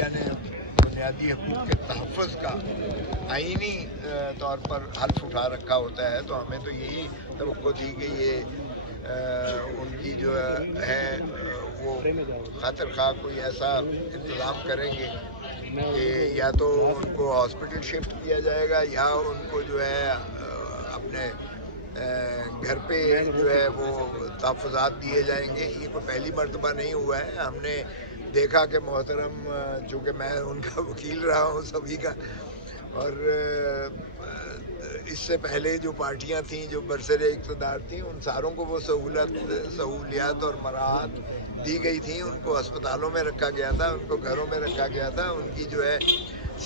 India نے بنیادی حقوق کے تحفظ کا آئینی طور پر حلف اٹھا رکھا ہوتا ہے تو ہمیں تو یہی توقع تھی کہ یہ ان کی جو ہے وہ خاطر خواہ کوئی ایسا انتظام کریں گے کہ یا تو ان کو ہاسپٹل شفٹ کیا جائے گا یا ان کو جو ہے اپنے گھر پہ جو ہے وہ تحفظات دیے جائیں گے. یہ کوئی پہلی مرتبہ نہیں ہوا ہے. ہم نے دیکھا کہ محترم چونکہ میں ان کا وکیل رہا ہوں سبھی کا، اور اس سے پہلے جو پارٹیاں تھیں جو برسر اقتدار تھیں ان ساروں کو وہ سہولیات اور مراحت دی گئی تھیں. ان کو ہسپتالوں میں رکھا گیا تھا، ان کو گھروں میں رکھا گیا تھا، ان کی جو ہے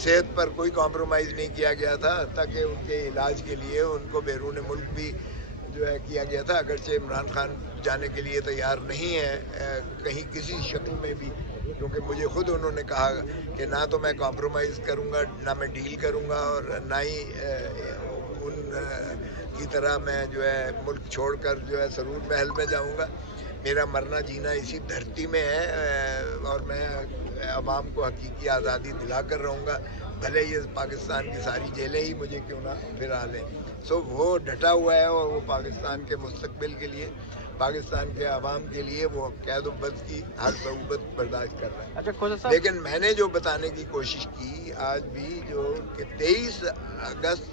صحت پر کوئی کمپرومائز نہیں کیا گیا تھا، حتیٰ کہ ان کے علاج کے لیے ان کو بیرون ملک بھی جو ہے کیا گیا تھا. اگرچہ عمران خان جانے کے لیے تیار نہیں ہے کہیں کسی شکل میں بھی، کیونکہ مجھے خود انہوں نے کہا کہ نہ تو میں کمپرومائز کروں گا، نہ میں ڈیل کروں گا، اور نہ ہی ان کی طرح میں جو ہے ملک چھوڑ کر جو ہے سرور محل میں جاؤں گا. میرا مرنا جینا اسی دھرتی میں ہے اور میں عوام کو حقیقی آزادی دلا کر رہوں گا، بھلے یہ پاکستان کی ساری جیلیں ہی مجھے کیوں نہ پھرا لیں. وہ ڈٹا ہوا ہے اور وہ پاکستان کے مستقبل کے لیے، پاکستان کے عوام کے لیے وہ قید و بند کی ہر صعوبت برداشت کر رہا ہے. اچھا لیکن میں نے جو بتانے کی کوشش کی آج بھی جو کہ 24 اگست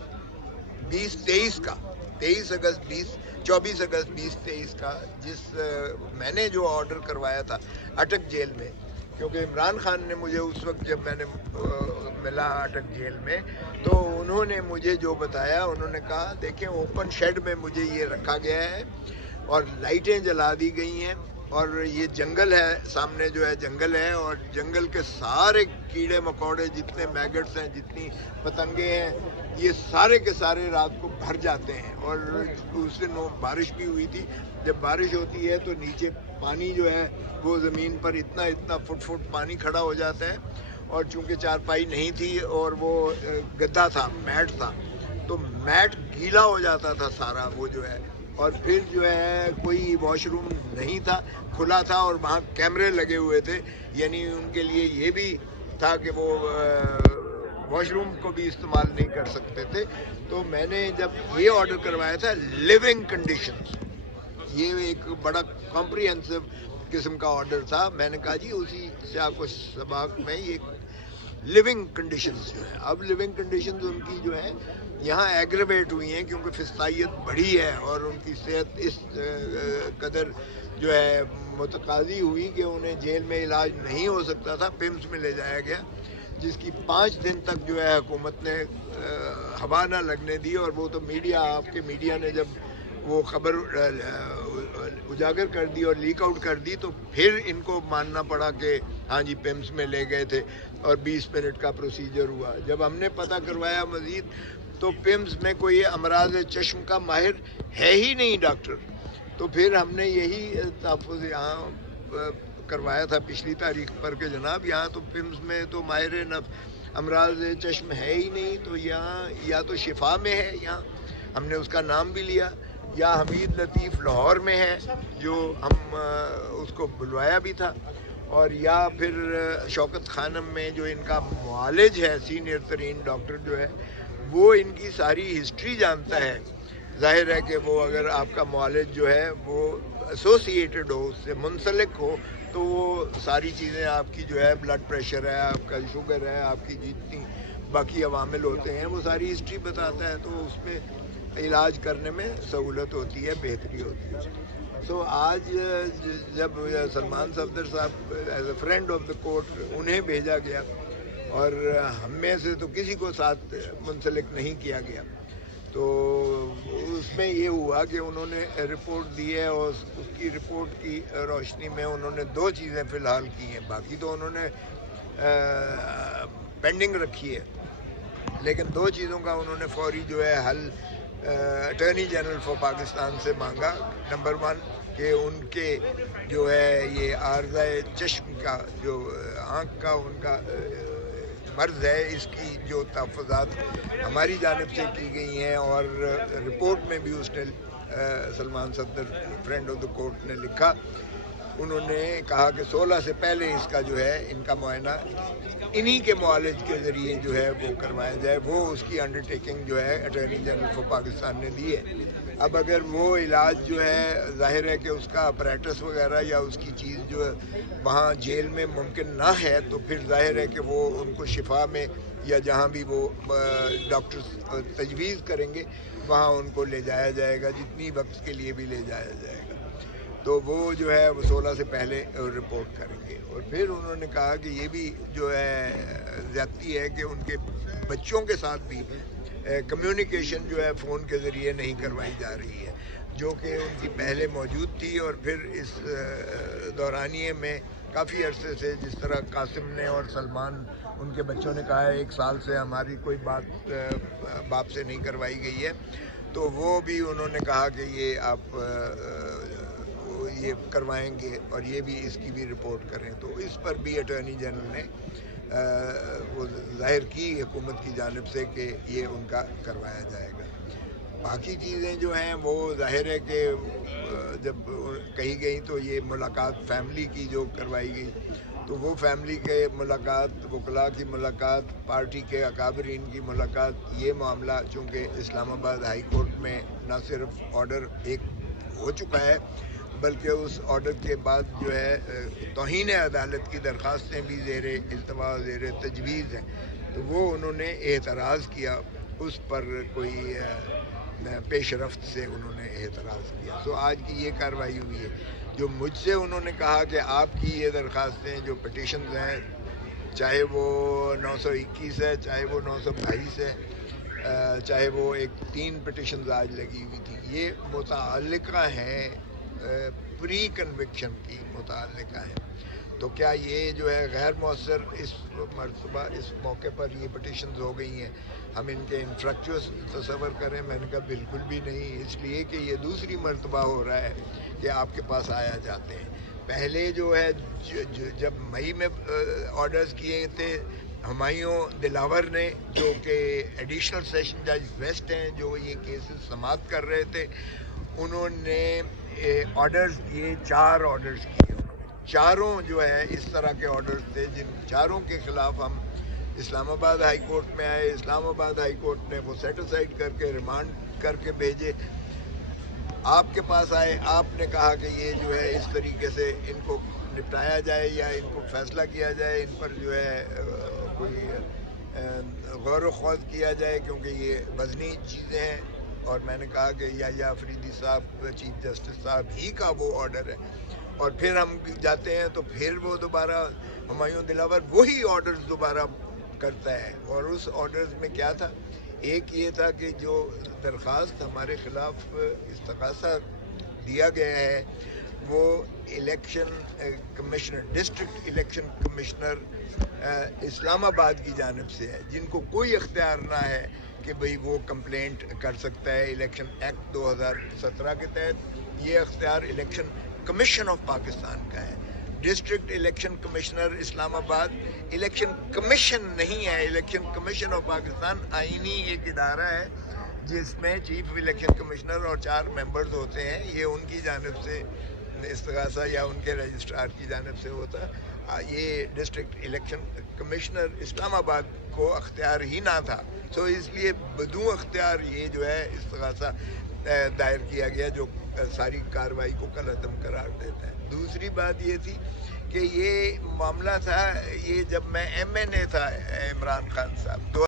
2023 کا جس میں نے جو آرڈر کروایا تھا اٹک جیل میں، کیونکہ عمران خان نے مجھے اس وقت جب میں نے ملا اٹک جیل میں تو انہوں نے مجھے جو بتایا، انہوں نے کہا دیکھیں اوپن شیڈ میں مجھے یہ رکھا گیا ہے اور لائٹیں جلا دی گئی ہیں اور یہ جنگل ہے، سامنے جو ہے جنگل ہے اور جنگل کے سارے کیڑے مکوڑے جتنے میگٹس ہیں، جتنی پتنگے ہیں، یہ سارے کے سارے رات کو بھر جاتے ہیں. اور اس دن بارش بھی ہوئی تھی. جب بارش ہوتی ہے تو نیچے پانی جو ہے وہ زمین پر اتنا فٹ پانی کھڑا ہو جاتا ہے، اور چونکہ چارپائی نہیں تھی اور وہ گدا تھا، میٹ تھا، تو میٹ گیلا ہو جاتا تھا سارا وہ جو ہے. اور پھر جو ہے کوئی واش روم نہیں تھا، کھلا تھا اور وہاں کیمرے لگے ہوئے تھے، یعنی ان کے لیے یہ بھی تھا کہ وہ واش روم کو بھی استعمال نہیں کر سکتے تھے. تو میں نے جب یہ آرڈر کروایا تھا لیونگ کنڈیشنز، یہ ایک بڑا کمپریہنسو قسم کا آرڈر تھا. میں نے کہا جی اسی سیاق و سباق میں یہ لیونگ کنڈیشنز جو ہیں، اب لیونگ کنڈیشنز ان کی جو ہے یہاں ایگریویٹ ہوئی ہیں کیونکہ فسطائیت بڑھی ہے اور ان کی صحت اس قدر جو ہے متقاضی ہوئی کہ انہیں جیل میں علاج نہیں ہو سکتا تھا، پیمز میں لے جایا گیا، جس کی 5 دن تک جو ہے حکومت نے ہوا نہ لگنے دی. اور وہ تو میڈیا، آپ کے میڈیا نے جب وہ خبر اجاگر کر دی اور لیک آؤٹ کر دی تو پھر ان کو ماننا پڑا کہ ہاں جی پیمز میں لے گئے تھے اور 20 منٹ کا پروسیجر ہوا. جب ہم نے پتہ کروایا مزید تو پیمز میں کوئی امراض چشم کا ماہر ہے ہی نہیں ڈاکٹر. تو پھر ہم نے یہی تحفظ یہاں کروایا تھا پچھلی تاریخ پر کہ جناب یہاں تو پیمز میں تو ماہر امراض چشم ہے ہی نہیں، تو یہاں یا تو شفا میں ہے، یہاں ہم نے اس کا نام بھی لیا، یا حمید لطیف لاہور میں ہے جو ہم اس کو بلوایا بھی تھا، اور یا پھر شوکت خانم میں جو ان کا معالج ہے، سینئر ترین ڈاکٹر جو ہے وہ ان کی ساری ہسٹری جانتا ہے. ظاہر ہے کہ وہ اگر آپ کا معالج جو ہے وہ ایسوسیٹڈ ہو، اس سے منسلک ہو، تو وہ ساری چیزیں آپ کی جو ہے بلڈ پریشر ہے، آپ کا شوگر ہے، آپ کی جتنی باقی عوامل ہوتے ہیں وہ ساری ہسٹری بتاتا ہے، تو اس میں علاج کرنے میں سہولت ہوتی ہے، بہتری ہوتی ہے. سو آج جب سلمان صفدر صاحب as a friend of the court انہیں بھیجا گیا اور ہم میں سے تو کسی کو ساتھ منسلک نہیں کیا گیا، تو اس میں یہ ہوا کہ انہوں نے رپورٹ دی ہے اور اس کی رپورٹ کی روشنی میں انہوں نے 2 چیزیں فی الحال کی ہیں، باقی تو انہوں نے پینڈنگ رکھی ہے، لیکن 2 چیزوں کا انہوں نے فوری جو ہے حل اٹارنی جنرل فار پاکستان سے مانگا. نمبر 1 کہ ان کے جو ہے یہ عارضہ چشم کا جو آنکھ کا ان کا مرض ہے، اس کی جو تحفظات ہماری جانب سے کی گئی ہیں، اور رپورٹ میں بھی اس نے Salman Safdar friend of the court نے لکھا انہوں نے کہا کہ 16 سے پہلے اس کا جو ہے ان کا معائنہ انہی کے معالج کے ذریعے جو ہے وہ کروایا جائے. وہ اس کی انڈر ٹیکنگ جو ہے اٹارنی جنرل فار پاکستان نے دی ہے. اب اگر وہ علاج جو ہے ظاہر ہے کہ اس کا اپریٹس وغیرہ یا اس کی چیز جو ہے وہاں جیل میں ممکن نہ ہے تو پھر ظاہر ہے کہ وہ ان کو شفا میں یا جہاں بھی وہ ڈاکٹر تجویز کریں گے وہاں ان کو لے جایا جائے گا, جتنی وقت کے لیے بھی لے جایا جائے گا. تو وہ جو ہے وہ 16 سے پہلے رپورٹ کریں گے. اور پھر انہوں نے کہا کہ یہ بھی جو ہے زیادتی ہے کہ ان کے بچوں کے ساتھ بھی کمیونیکیشن جو ہے فون کے ذریعے نہیں کروائی جا رہی ہے, جو کہ ان کی پہلے موجود تھی. اور پھر اس دورانیے میں کافی عرصے سے جس طرح قاسم نے اور سلمان ان کے بچوں نے کہا ہے 1 سال سے ہماری کوئی بات باپ سے نہیں کروائی گئی ہے, تو وہ بھی انہوں نے کہا کہ یہ آپ یہ کروائیں گے اور یہ بھی اس کی بھی رپورٹ کریں. تو اس پر بھی اٹارنی جنرل نے وہ ظاہر کی حکومت کی جانب سے کہ یہ ان کا کروایا جائے گا. باقی چیزیں جو ہیں وہ ظاہر ہے کہ جب کہی گئی تو یہ ملاقات فیملی کی جو کروائی گئی تو وہ فیملی کے ملاقات, وکلاء کی ملاقات, پارٹی کے اکابرین کی ملاقات, یہ معاملہ چونکہ اسلام آباد ہائی کورٹ میں نہ صرف آرڈر ایک ہو چکا ہے بلکہ اس آرڈر کے بعد جو ہے توہین عدالت کی درخواستیں بھی زیر التوا زیر تجویز ہیں, تو وہ انہوں نے اعتراض کیا, اس پر کوئی پیش رفت سے انہوں نے اعتراض کیا. سو آج کی یہ کارروائی ہوئی ہے. جو مجھ سے انہوں نے کہا کہ آپ کی یہ درخواستیں جو پٹیشنز ہیں چاہے وہ 921 ہے, چاہے وہ 922 ہے, چاہے وہ 3 پٹیشنز آج لگی ہوئی تھی, یہ متعلقہ ہیں پری کنوکشن کی متعلقہ ہیں. تو کیا یہ جو ہے غیر مؤثر اس مرتبہ اس موقع پر یہ پٹیشنز ہو گئی ہیں, ہم ان کے انفریکچوس تصور کریں؟ میں نے کہا بالکل بھی نہیں, اس لیے کہ یہ دوسری مرتبہ ہو رہا ہے کہ آپ کے پاس آیا جاتے ہیں. پہلے جو ہے جب مئی میں آرڈرز کیے تھے ہمایوں دلاور نے, جو کہ ایڈیشنل سیشن جج ویسٹ ہیں, جو یہ کیسز سماعت کر رہے تھے, انہوں نے آرڈرز کیے, 4 آرڈرز کیے. چاروں جو ہے اس طرح کے آرڈرز تھے جن چاروں کے خلاف ہم اسلام آباد ہائی کورٹ میں آئے. اسلام آباد ہائی کورٹ نے وہ سیٹ اسائڈ کر کے ریمانڈ کر کے بھیجے. آپ کے پاس آئے, آپ نے کہا کہ یہ جو ہے اس طریقے سے ان کو نپٹایا جائے یا ان کو فیصلہ کیا جائے, ان پر جو ہے کوئی غور و خوض کیا جائے کیونکہ یہ وزنی چیزیں ہیں. اور میں نے کہا کہ یا فریدی صاحب چیف جسٹس صاحب ہی کا وہ آرڈر ہے, اور پھر ہم جاتے ہیں تو پھر وہ دوبارہ ہمایوں دلاور وہی آرڈرز دوبارہ کرتا ہے. اور اس آرڈرز میں کیا تھا, ایک یہ تھا کہ جو درخواست ہمارے خلاف استغاثہ دیا گیا ہے وہ election commissioner, district election commissioner Islamabad کی جانب سے ہے, جن کو کوئی اختیار نہ ہے کہ بھئی وہ کمپلینٹ کر سکتا ہے الیکشن ایکٹ 2017 کے تحت. یہ اختیار الیکشن کمیشن آف پاکستان کا ہے. ڈسٹرکٹ الیکشن کمشنر اسلام آباد الیکشن کمیشن نہیں ہے. الیکشن کمیشن آف پاکستان آئینی ایک ادارہ ہے جس میں چیف الیکشن کمشنر اور 4 ممبرز ہوتے ہیں. یہ ان کی جانب سے استغاثہ یا ان کے رجسٹرار کی جانب سے ہوتا ہے. یہ ڈسٹرکٹ الیکشن کمشنر اسلام آباد کو اختیار ہی نہ تھا, سو اس لیے بدون اختیار یہ جو ہے استغاثہ دائر کیا گیا, جو ساری کارروائی کو کل عدم قرار دیتا ہے. دوسری بات یہ تھی کہ یہ معاملہ تھا, یہ جب میں ایم این اے تھا عمران خان صاحب